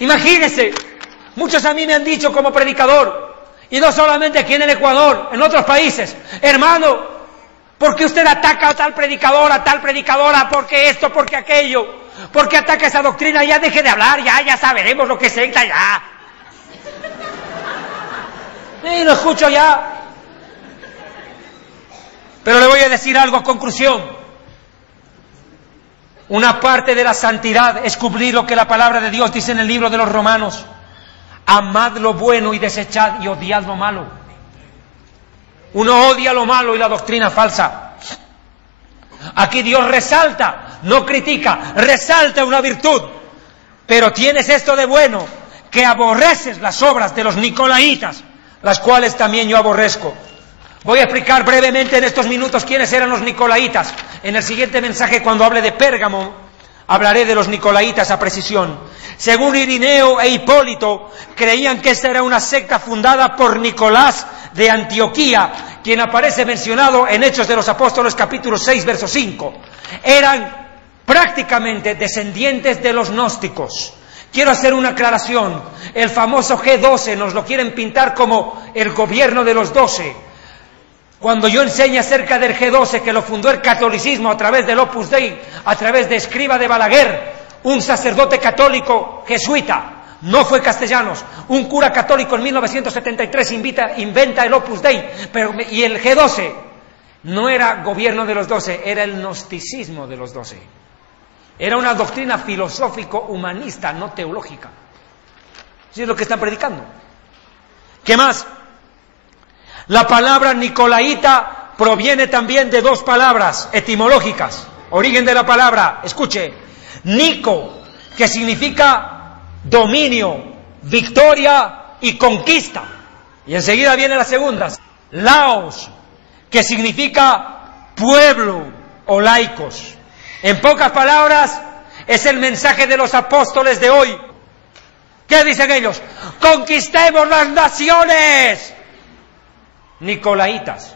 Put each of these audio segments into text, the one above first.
Imagínense, muchos a mí me han dicho como predicador, y no solamente aquí en el Ecuador, en otros países, hermano, ¿por qué usted ataca a tal predicador, a tal predicadora? ¿Por qué esto, por qué aquello? ¿Por qué ataca esa doctrina? Ya deje de hablar, ya saberemos lo que secta, ya. Y lo escucho ya. Pero le voy a decir algo a conclusión. Una parte de la santidad es cumplir lo que la palabra de Dios dice en el libro de los Romanos. Amad lo bueno y desechad y odiad lo malo. Uno odia lo malo y la doctrina falsa. Aquí Dios resalta, no critica, resalta una virtud. Pero tienes esto de bueno, que aborreces las obras de los nicolaitas, las cuales también yo aborrezco. Voy a explicar brevemente en estos minutos quiénes eran los nicolaitas. En el siguiente mensaje, cuando hable de Pérgamo, hablaré de los nicolaitas a precisión. Según Irineo e Hipólito, creían que esta era una secta fundada por Nicolás de Antioquía, quien aparece mencionado en Hechos de los Apóstoles capítulo 6, verso 5. Eran prácticamente descendientes de los gnósticos. Quiero hacer una aclaración. El famoso G12 nos lo quieren pintar como el gobierno de los 12. Cuando yo enseño acerca del G12, que lo fundó el catolicismo a través del Opus Dei, a través de Escriba de Balaguer, un sacerdote católico jesuita, no fue Castellanos, un cura católico en 1973 inventa el Opus Dei, y el G12 no era gobierno de los 12, era el gnosticismo de los 12. Era una doctrina filosófico-humanista, no teológica. Eso es lo que están predicando. ¿Qué más? La palabra nicolaíta proviene también de dos palabras etimológicas. Origen de la palabra, escuche, Nico, que significa dominio, victoria y conquista. Y enseguida viene la segunda, Laos, que significa pueblo o laicos. En pocas palabras, es el mensaje de los apóstoles de hoy. ¿Qué dicen ellos? ¡Conquistemos las naciones! Nicolaitas.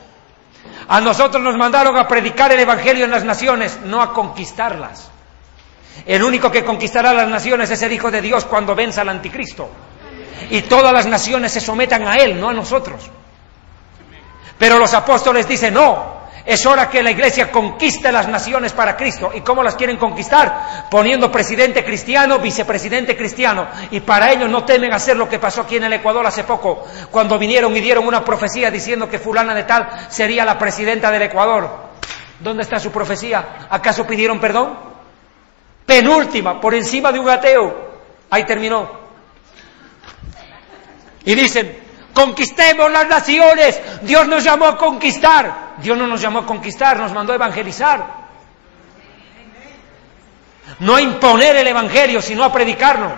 A nosotros nos mandaron a predicar el evangelio en las naciones, no a conquistarlas. El único que conquistará las naciones es el Hijo de Dios cuando venza al anticristo. Y todas las naciones se sometan a él, no a nosotros. Pero los apóstoles dicen, no, es hora que la iglesia conquiste las naciones para Cristo. ¿Y cómo las quieren conquistar? Poniendo presidente cristiano, vicepresidente cristiano. Y para ello no temen hacer lo que pasó aquí en el Ecuador hace poco, cuando vinieron y dieron una profecía diciendo que fulana de tal sería la presidenta del Ecuador. ¿Dónde está su profecía? ¿Acaso pidieron perdón? Penúltima, por encima de un ateo. Ahí terminó. Y dicen, conquistemos las naciones. Dios nos llamó a conquistar. Dios no nos llamó a conquistar, nos mandó a evangelizar. No a imponer el evangelio, sino a predicarlo.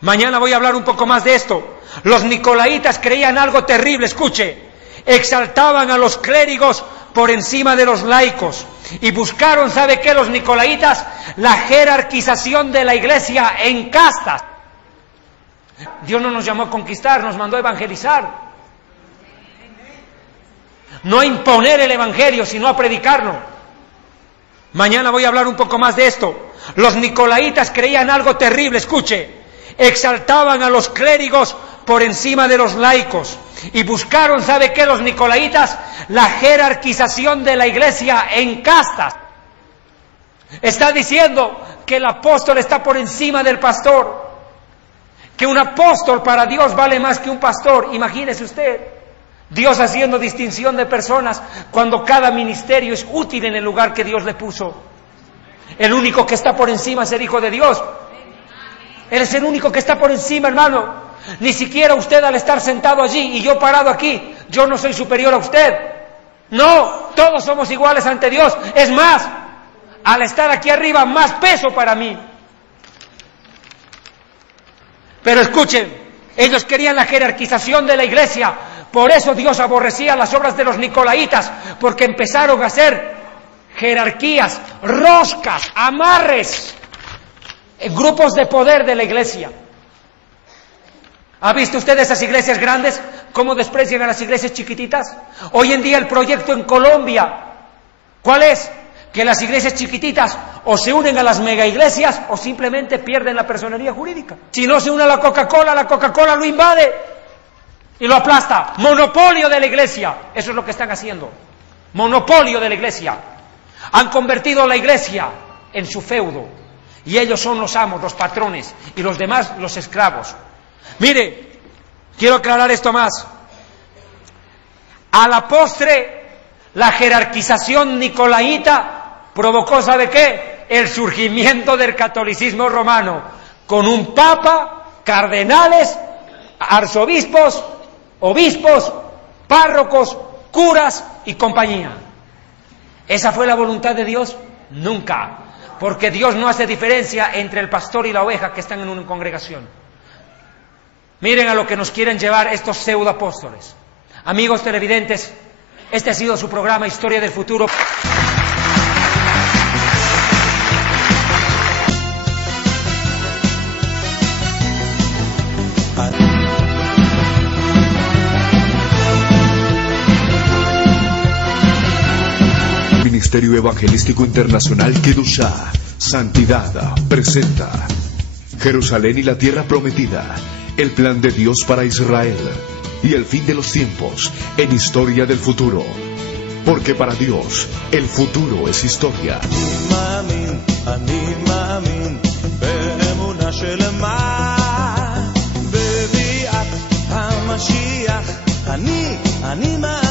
Mañana voy a hablar un poco más de esto. Los nicolaitas creían algo terrible, escuche. Exaltaban a los clérigos por encima de los laicos. Y buscaron, ¿sabe qué? Los nicolaitas, la jerarquización de la iglesia en castas. Dios no nos llamó a conquistar, nos mandó a evangelizar. No a imponer el evangelio, sino a predicarlo. Mañana voy a hablar un poco más de esto. Los nicolaitas creían algo terrible, escuche. Exaltaban a los clérigos por encima de los laicos. Y buscaron, ¿sabe qué? Los nicolaitas, la jerarquización de la iglesia en castas. Está diciendo que el apóstol está por encima del pastor. Que un apóstol para Dios vale más que un pastor. Imagínese usted. Dios haciendo distinción de personas cuando cada ministerio es útil en el lugar que Dios le puso. El único que está por encima es el Hijo de Dios. Él es el único que está por encima, hermano. Ni siquiera usted al estar sentado allí y yo parado aquí, yo no soy superior a usted. No, todos somos iguales ante Dios. Es más, al estar aquí arriba, más peso para mí. Pero escuchen, ellos querían la jerarquización de la iglesia. Por eso Dios aborrecía las obras de los nicolaitas, porque empezaron a hacer jerarquías, roscas, amarres, grupos de poder de la iglesia. ¿Ha visto usted esas iglesias grandes? ¿Cómo desprecian a las iglesias chiquititas? Hoy en día el proyecto en Colombia, ¿cuál es? que las iglesias chiquititas o se unen a las mega iglesias o simplemente pierden la personería jurídica. Si no se une a la Coca-Cola lo invade y lo aplasta. Monopolio de la iglesia. Eso es lo que están haciendo. Monopolio de la iglesia. Han convertido la iglesia en su feudo. Y ellos son los amos, los patrones, y los demás los esclavos. Mire, quiero aclarar esto más. A la postre, la jerarquización nicolaíta provocó, ¿sabe qué? El surgimiento del catolicismo romano, con un papa, cardenales, arzobispos, obispos, párrocos, curas y compañía. ¿Esa fue la voluntad de Dios? Nunca, porque Dios no hace diferencia entre el pastor y la oveja que están en una congregación. Miren a lo que nos quieren llevar estos pseudoapóstoles. Amigos televidentes, este ha sido su programa Historia del Futuro. Ministerio Evangelístico Internacional Kedushá, Santidad, presenta Jerusalén y la Tierra Prometida, el plan de Dios para Israel y el fin de los tiempos en Historia del Futuro. Porque para Dios, el futuro es historia. אני